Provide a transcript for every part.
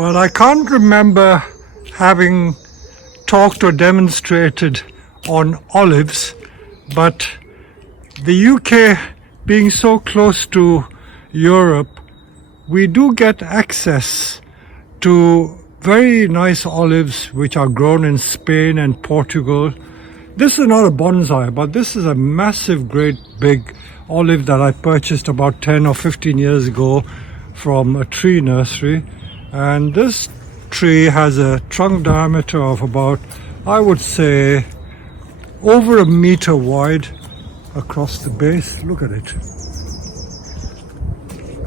Well, I can't remember having talked or demonstrated on olives, but the UK being so close to Europe, we do get access to very nice olives which are grown in Spain and Portugal. This is not a bonsai, but this is a massive, great big olive that I purchased about 10 or 15 years ago from a tree nursery. And this tree has a trunk diameter of about, I would say, over a meter wide across the base. Look at it.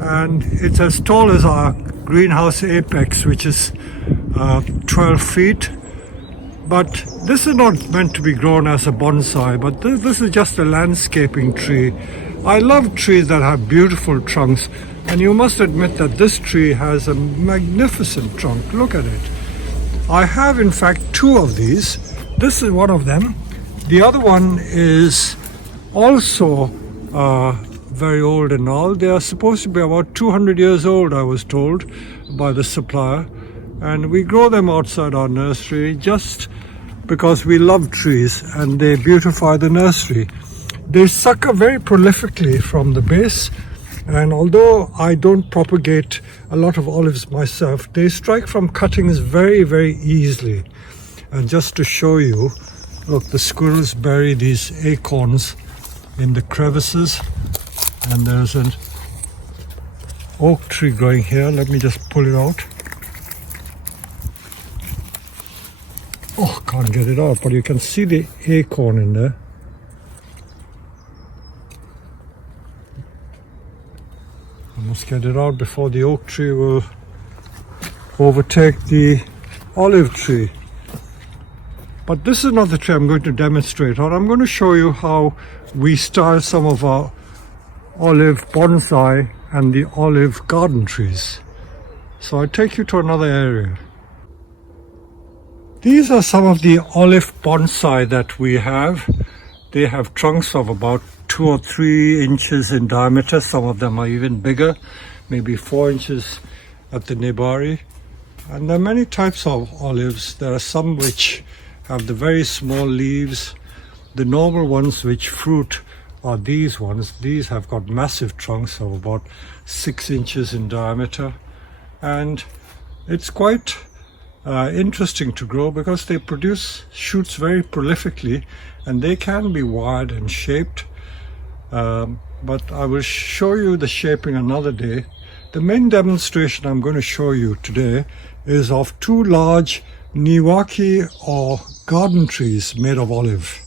And it's as tall as our greenhouse apex, which is 12 feet. But this is not meant to be grown as a bonsai, but this is just a landscaping tree. I love trees that have beautiful trunks, and you must admit that this tree has a magnificent trunk. Look at it. I have in fact two of these. This is one of them. The other one is also very old and all. They are supposed to be about 200 years old, I was told by the supplier. And we grow them outside our nursery just because we love trees and they beautify the nursery. They sucker very prolifically from the base, and although I don't propagate a lot of olives myself, they strike from cuttings very, very easily. And just to show you, look, the squirrels bury these acorns in the crevices, and there's an oak tree growing here. Let me just pull it out. Oh, can't get it out, but you can see the acorn in there. I must get it out before the oak tree will overtake the olive tree. But this is not the tree I'm going to demonstrate on. I'm going to show you how we style some of our olive bonsai and the olive garden trees. So I take you to another area. These are some of the olive bonsai that we have. They have trunks of about 2 or 3 inches in diameter. Some of them are even bigger, maybe 4 inches at the Nebari. And there are many types of olives. There are some which have the very small leaves. The normal ones which fruit are these ones. These have got massive trunks of about 6 inches in diameter. And it's quite interesting to grow because they produce shoots very prolifically, and they can be wired and shaped. But I will show you the shaping another day. The main demonstration I'm going to show you today is of 2 large Niwaki or garden trees made of olive.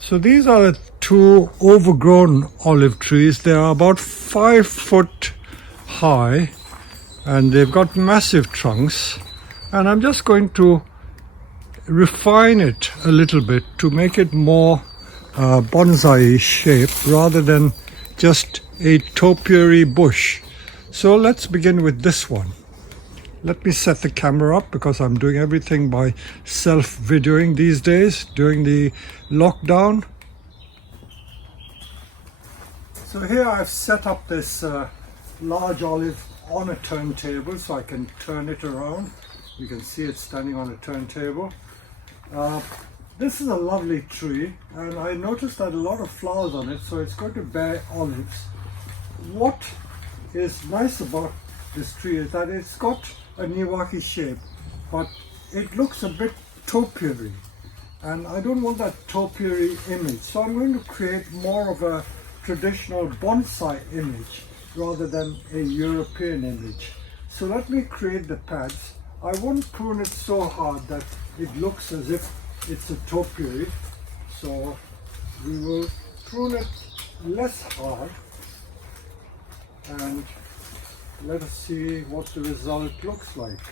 So these are the 2 overgrown olive trees. They are about 5 foot high and they've got massive trunks. And I'm just going to refine it a little bit to make it more bonsai shape rather than just a topiary bush. So let's begin with this one. Let me set the camera up because I'm doing everything by self-videoing these days during the lockdown. So here I've set up this large olive on a turntable so I can turn it around. You can see it standing on a turntable. This is a lovely tree, and I noticed that a lot of flowers on it, so it's going to bear olives. What is nice about this tree is that it's got a Niwaki shape, but it looks a bit topiary, and I don't want that topiary image, so I'm going to create more of a traditional bonsai image rather than a European image. So let me create the pads. I won't prune it so hard that it looks as if it's a topiary, so we will prune it less hard and let us see what the result looks like.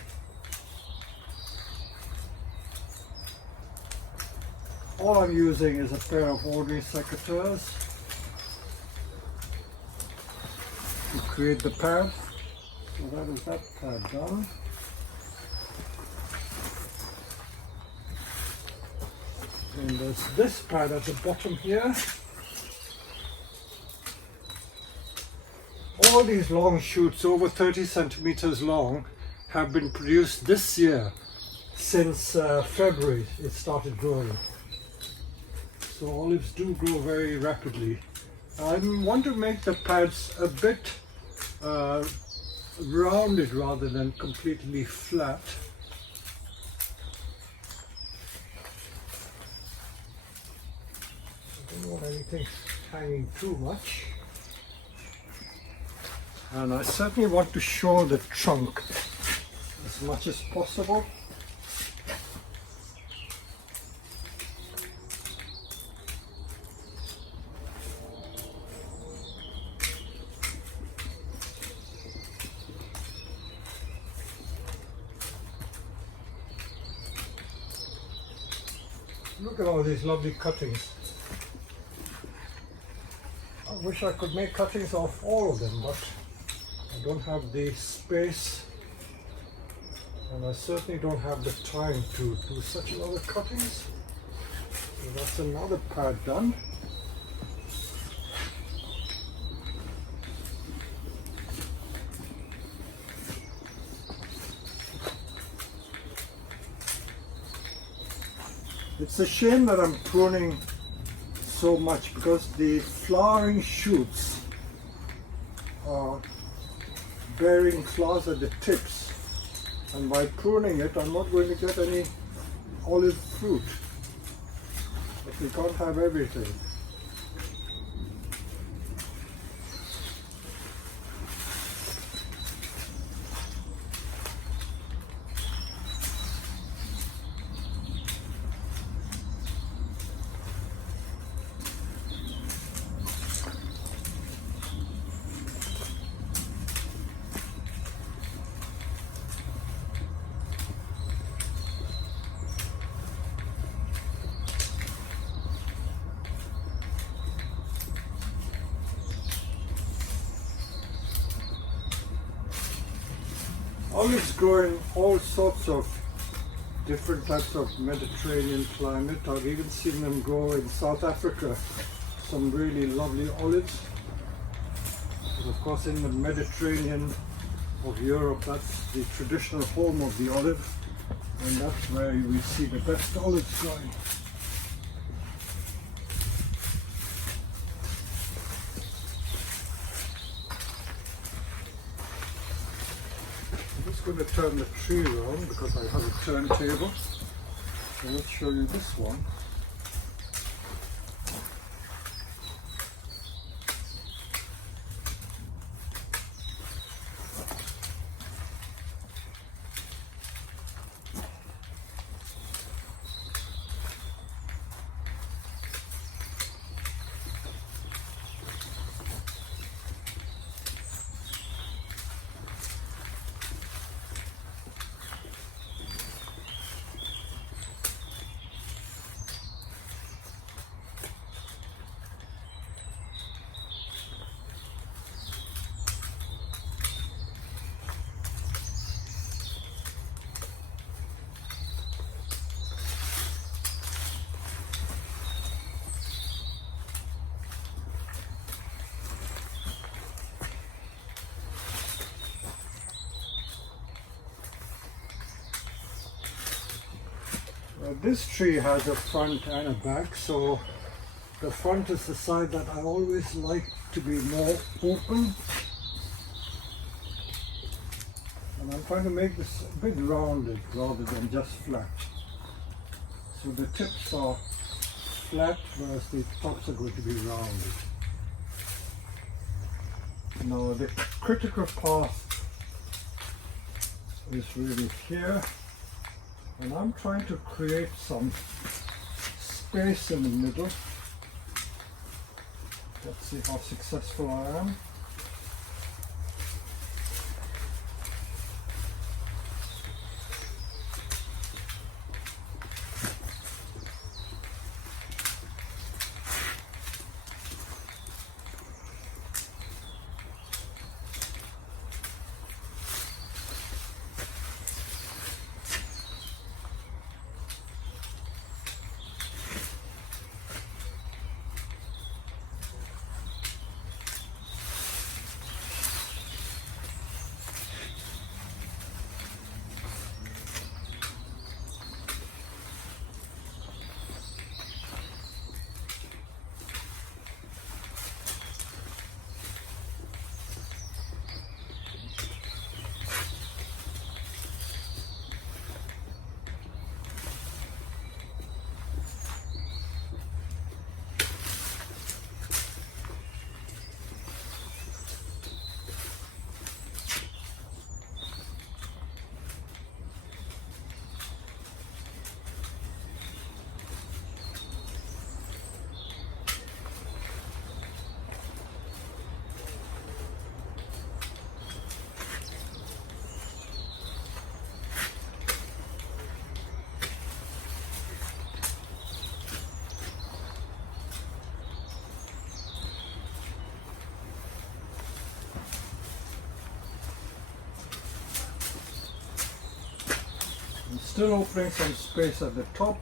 All I'm using is a pair of ordinary secateurs to create the pad. So that is that pad done. And there's this pad at the bottom here. All these long shoots, over 30 centimeters long, have been produced this year. Since February it started growing. So olives do grow very rapidly. I want to make the pads a bit rounded rather than completely flat. I don't want anything hanging too much. And I certainly want to show the trunk as much as possible. Look at all these lovely cuttings. I wish I could make cuttings of all of them, but I don't have the space, and I certainly don't have the time to do such a lot of cuttings. So that's another pad done. It's a shame that I'm pruning so much because the flowering shoots are bearing flowers at the tips, and by pruning it I'm not going to get any olive fruit. But we can't have everything. Olives grow in all sorts of different types of Mediterranean climate. I've even seen them grow in South Africa, some really lovely olives. But of course in the Mediterranean of Europe, that's the traditional home of the olive, and that's where we see the best olives growing. I'm going to turn the tree around because I have a turntable. So let's show you this one. This tree has a front and a back, so the front is the side that I always like to be more open, and I'm trying to make this a bit rounded rather than just flat. So the tips are flat whereas the tops are going to be rounded. Now the critical part is really here. And I'm trying to create some space in the middle. Let's see how successful I am. still opening some space at the top.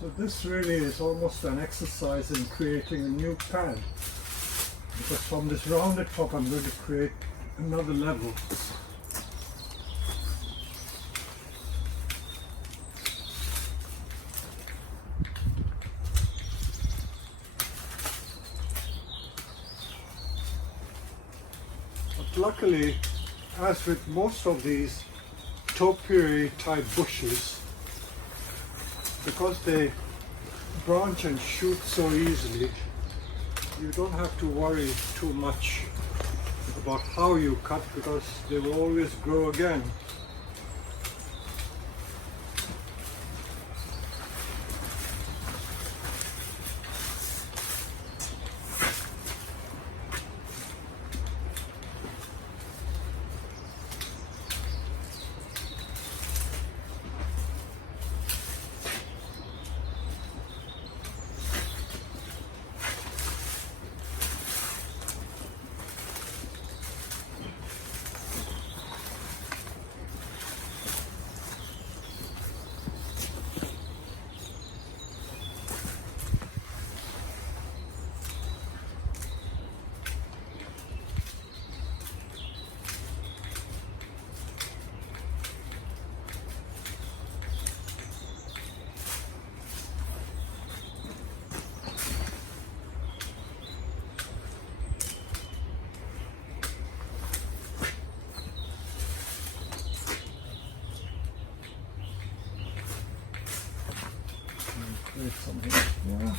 So this really is almost an exercise in creating a new pad, because from this rounded top I'm going to create another level. But luckily, as with most of these topiary type bushes, because they branch and shoot so easily, you don't have to worry too much about how you cut, because they will always grow again. Create something here.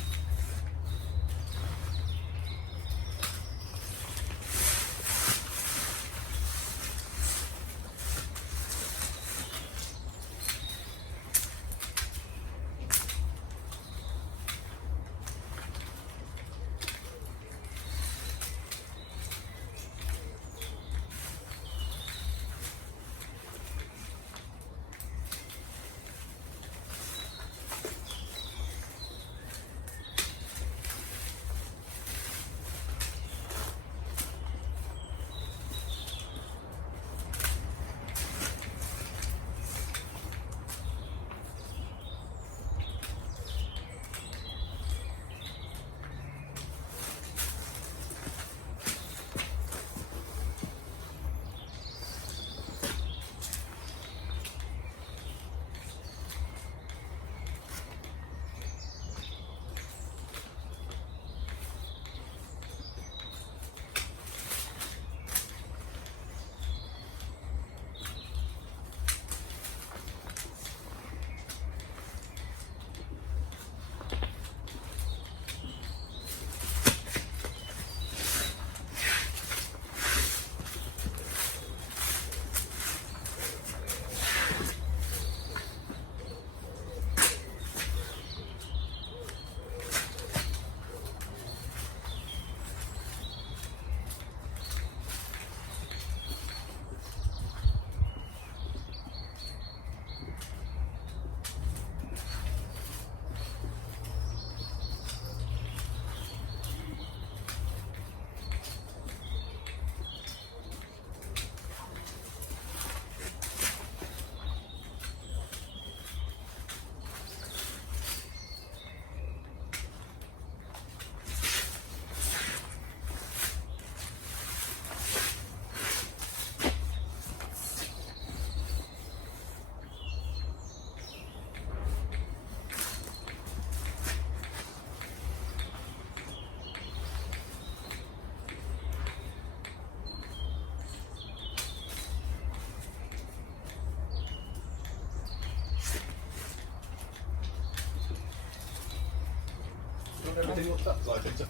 everything looked up like it's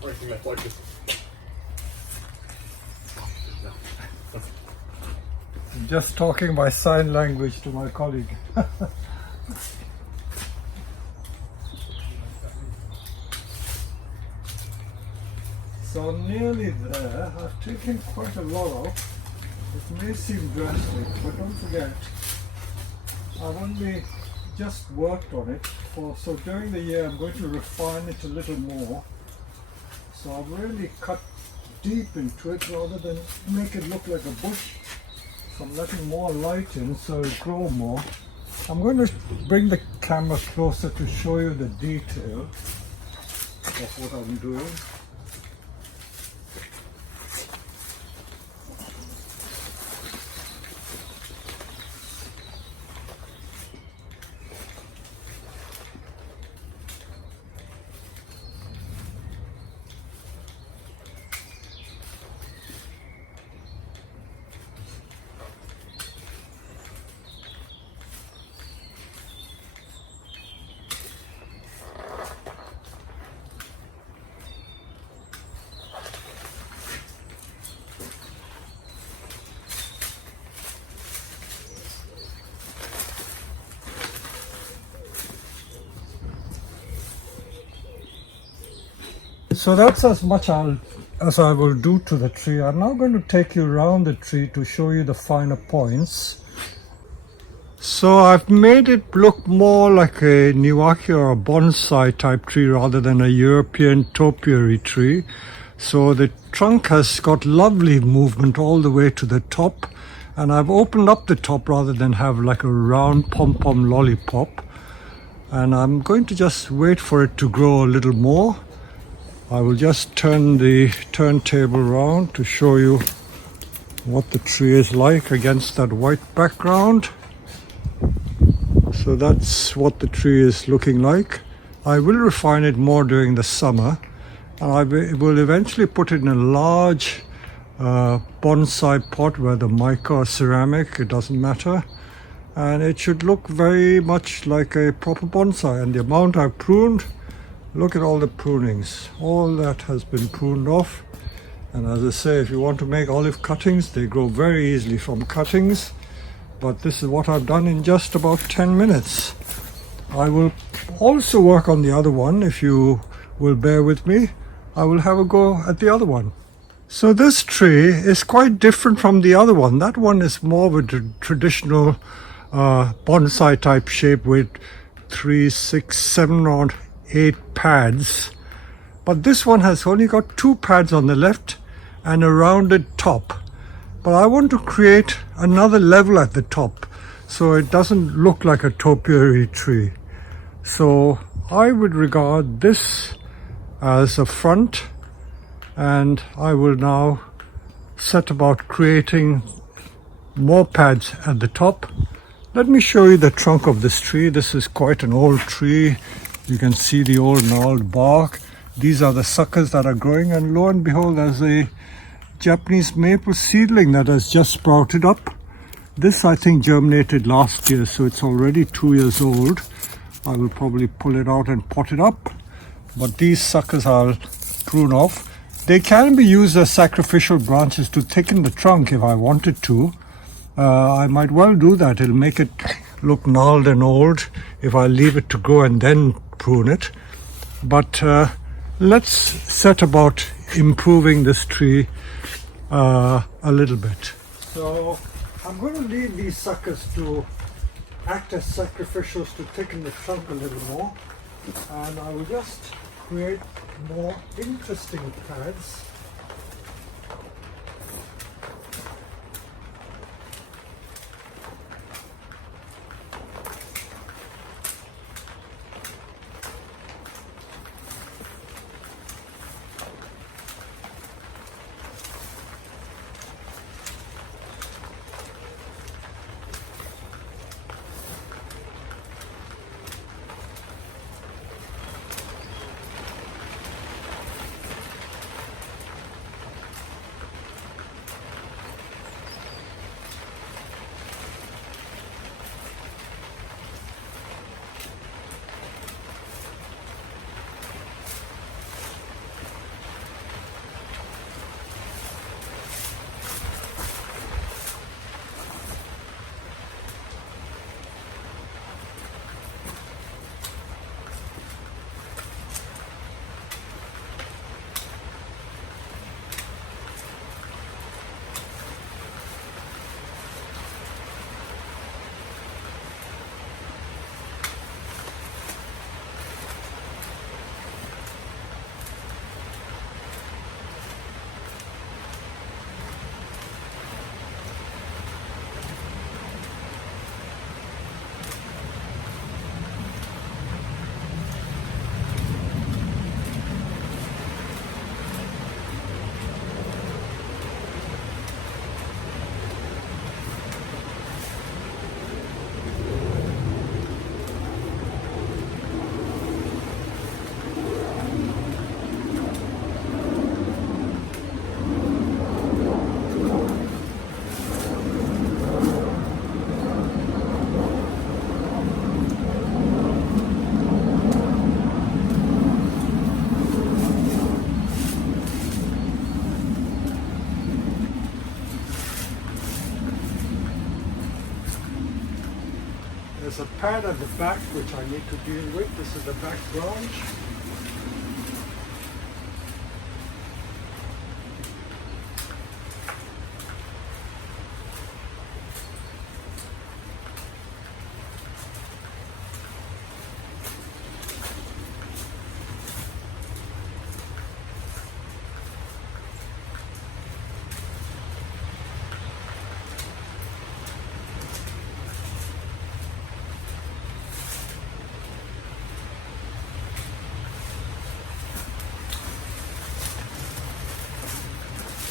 breaking left like this. I'm just talking by sign language to my colleague. So nearly there. I've taken quite a lot off. It may seem drastic, but don't forget, I've only just worked on it so during the year I'm going to refine it a little more. So I've really cut deep into it rather than make it look like a bush. So I'm letting more light in so it'll grow more. I'm going to bring the camera closer to show you the detail of what I'm doing. So that's as much as I will do to the tree. I'm now going to take you around the tree to show you the finer points. So I've made it look more like a Niwaki or a bonsai type tree rather than a European topiary tree. So the trunk has got lovely movement all the way to the top, and I've opened up the top rather than have like a round pom-pom lollipop. And I'm going to just wait for it to grow a little more. I will just turn the turntable around to show you what the tree is like against that white background. So that's what the tree is looking like. I will refine it more during the summer, and I will eventually put it in a large bonsai pot, whether mica or ceramic, it doesn't matter. And it should look very much like a proper bonsai. And the amount I've pruned, look at all the prunings. All that has been pruned off. And as I say, if you want to make olive cuttings, they grow very easily from cuttings. But this is what I've done in just about 10 minutes. I will also work on the other one. If you will bear with me, I will have a go at the other one. So this tree is quite different from the other one. That one is more of a traditional bonsai type shape with 3, 6, 7 or 8 pads. But this one has only got 2 pads on the left and a rounded top. But I want to create another level at the top so it doesn't look like a topiary tree. So I would regard this as a front, and I will now set about creating more pads at the top. Let me show you the trunk of this tree. This is quite an old tree. You can see the old gnarled bark. These are the suckers that are growing, and lo and behold, there's a Japanese maple seedling that has just sprouted up. This I think germinated last year, so it's already 2 years old. I will probably pull it out and pot it up, but these suckers I'll prune off. They can be used as sacrificial branches to thicken the trunk if I wanted to. I might well do that. It'll make it look gnarled and old if I leave it to grow and then prune it. But let's set about improving this tree a little bit. So I'm going to leave these suckers to act as sacrificials to thicken the trunk a little more, and I will just create more interesting pads. There's a pad at the back which I need to deal with. This is the back branch.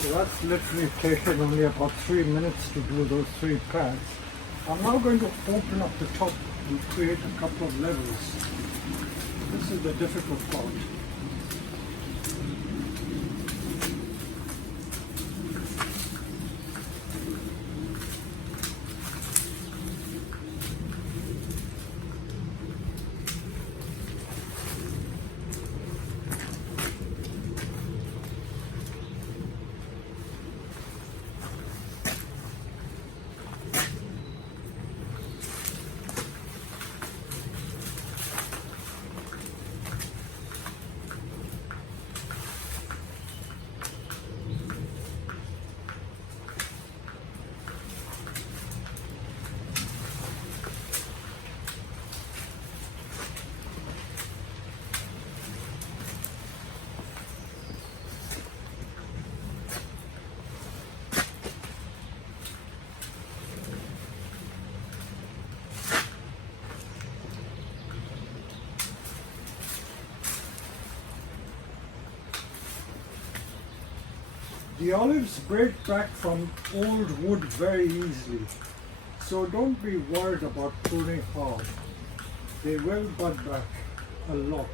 So that's literally taken only about 3 minutes to do those 3 pads. I'm now going to open up the top and create a couple of levels. This is the difficult part. The olives break back from old wood very easily, so don't be worried about pruning hard. They will bud back a lot.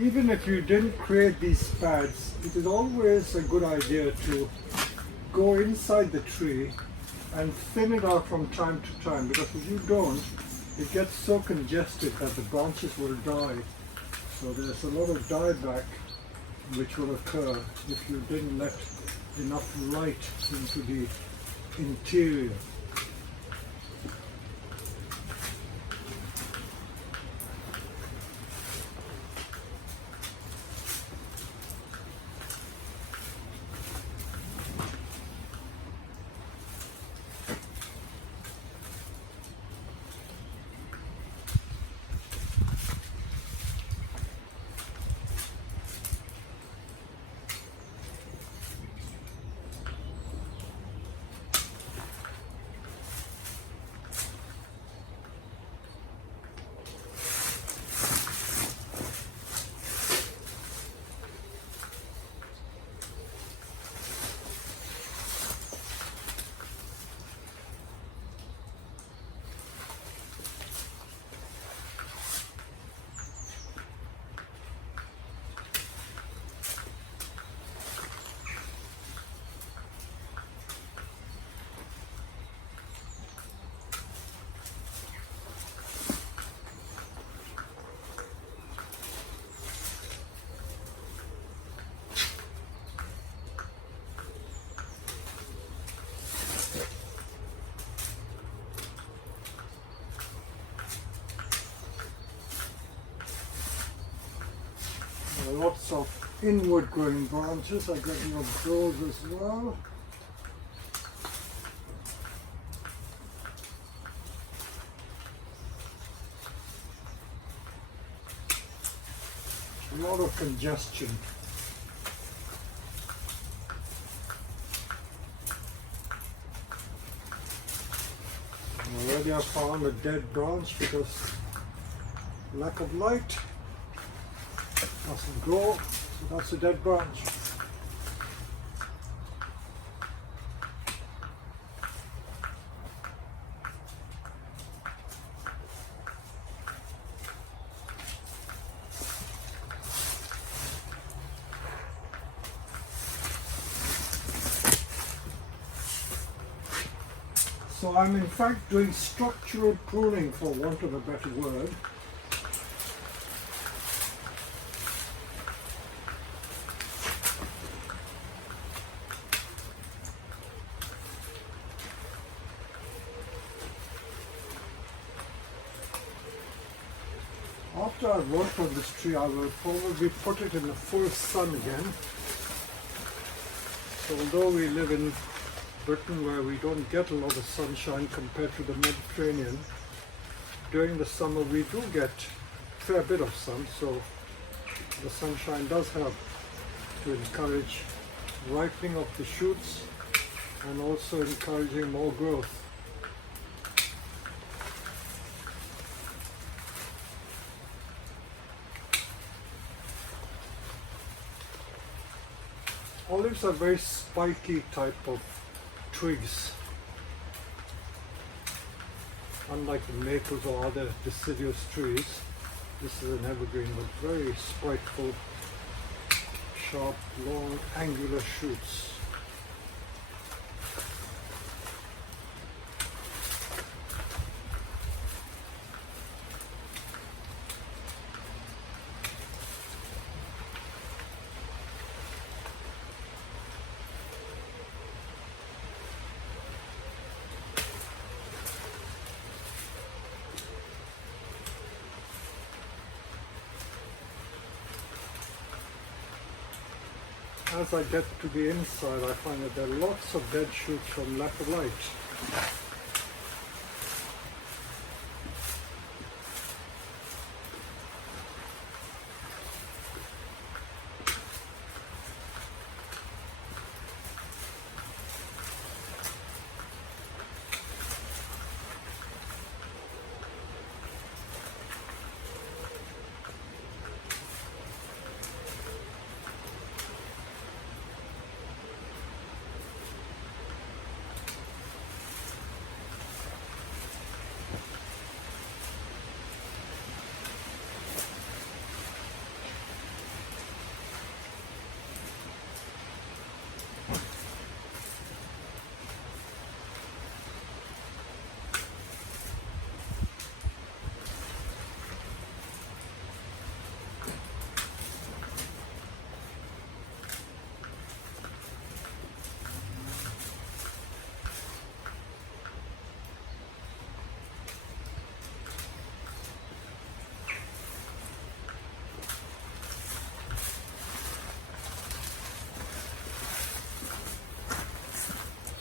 Even if you didn't create these pads, it is always a good idea to go inside the tree and thin it out from time to time, because if you don't, it gets so congested that the branches will die. So there's a lot of dieback which will occur if you didn't let enough light into the interior. Lots of inward growing branches. I'm getting of those as well. lot of congestion. Already I found a dead branch because lack of light doesn't grow, so that's a dead branch. So I'm in fact doing structural pruning, for want of a better word. After I work on this tree, I will probably put it in the full sun again. So although we live in Britain where we don't get a lot of sunshine compared to the Mediterranean, during the summer we do get a fair bit of sun, so the sunshine does help to encourage ripening of the shoots and also encouraging more growth. Olives are very spiky type of twigs, unlike the maples or other deciduous trees. This is an evergreen, but very spiteful, sharp, long, angular shoots. As I get to the inside, I find that there are lots of dead shoots from lack of light.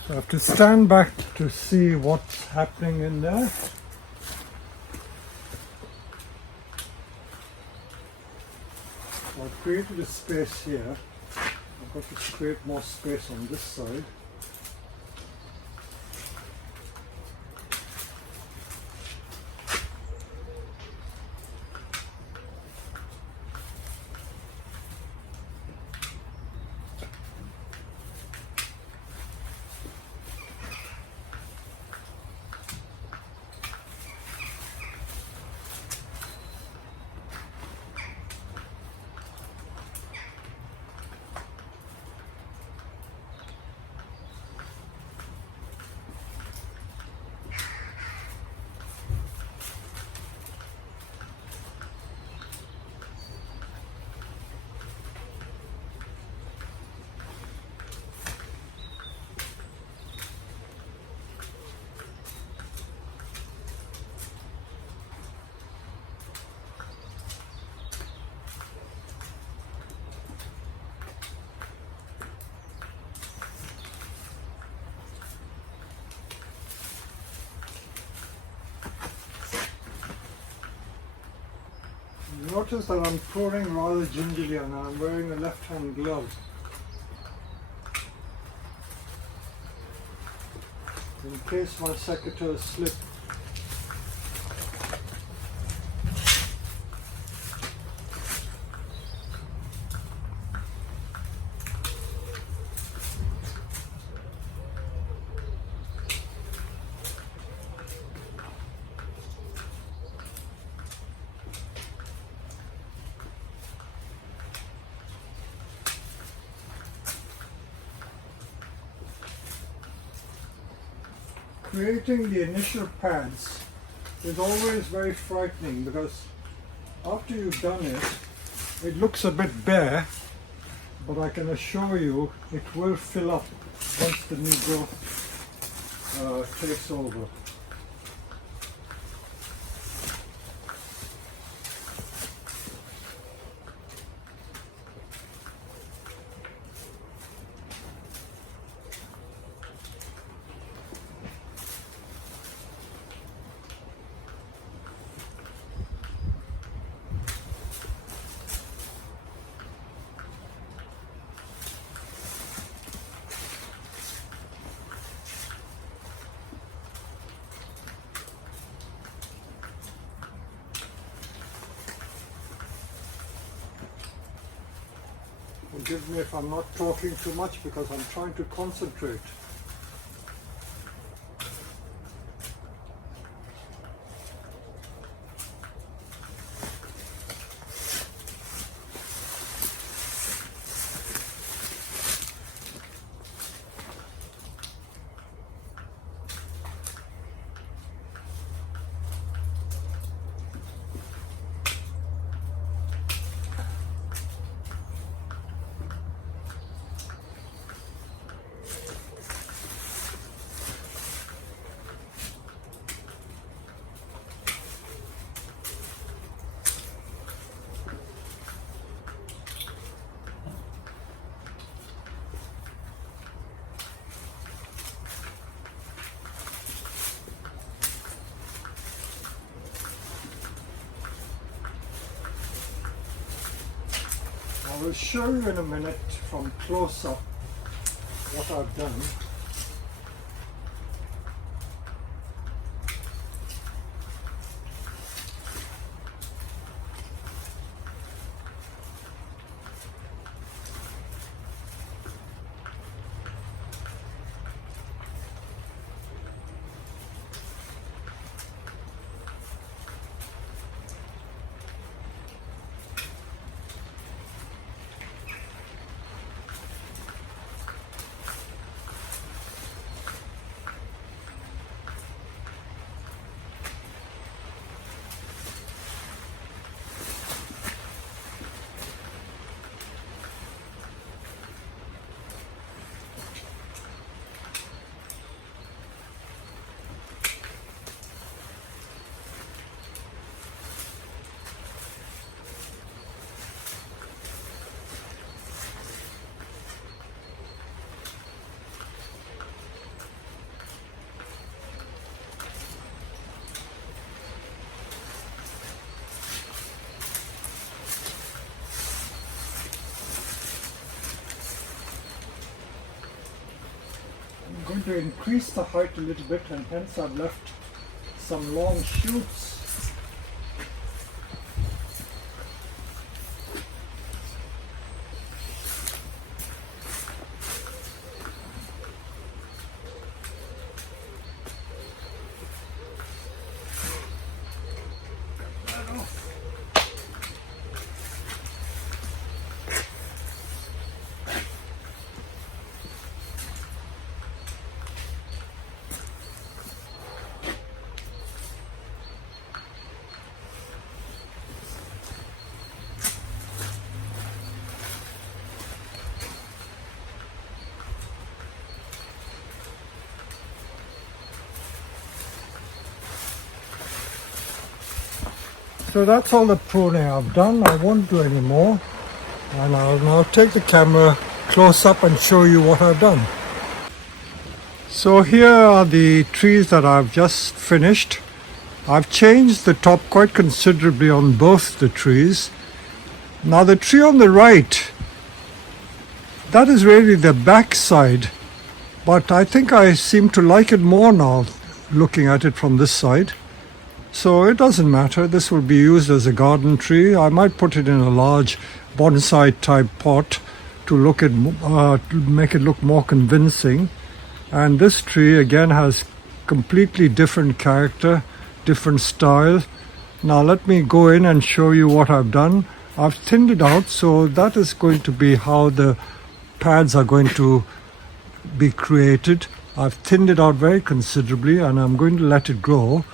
So I have to stand back to see what's happening in there. So I've created a space here. I've got to create more space on this side. Notice that I'm pruning rather gingerly and I'm wearing a left-hand glove. In case my secateurs slip. Creating the initial pads is always very frightening because after you've done it, it looks a bit bare, but I can assure you it will fill up once the new growth takes over. Forgive me if I'm not talking too much because I'm trying to concentrate. I will show you in a minute from close up what I've done. I'm going to increase the height a little bit, and hence I've left some long shoots. So that's all the pruning I've done. I won't do any more. And I'll now take the camera close up and show you what I've done. So here are the trees that I've just finished. I've changed the top quite considerably on both the trees. Now the tree on the right, that is really the back side, but I think I seem to like it more now looking at it from this side. So it doesn't matter, this will be used as a garden tree. I might put it in a large bonsai type pot to make it look more convincing. And this tree again has completely different character, different style. Now let me go in and show you what I've done. I've thinned it out, so that is going to be how the pads are going to be created. I've thinned it out very considerably and I'm going to let it grow.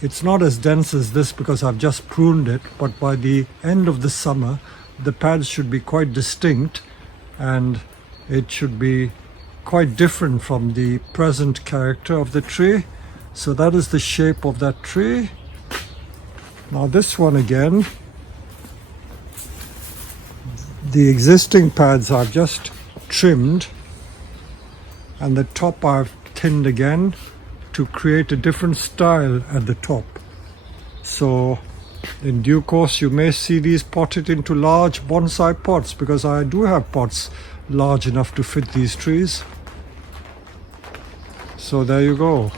It's not as dense as this because I've just pruned it, but by the end of the summer the pads should be quite distinct and it should be quite different from the present character of the tree. So that is the shape of that tree. Now this one again, the existing pads I've just trimmed and the top I've thinned again to create a different style at the top. So in due course you may see these potted into large bonsai pots, because I do have pots large enough to fit these trees. So there you go.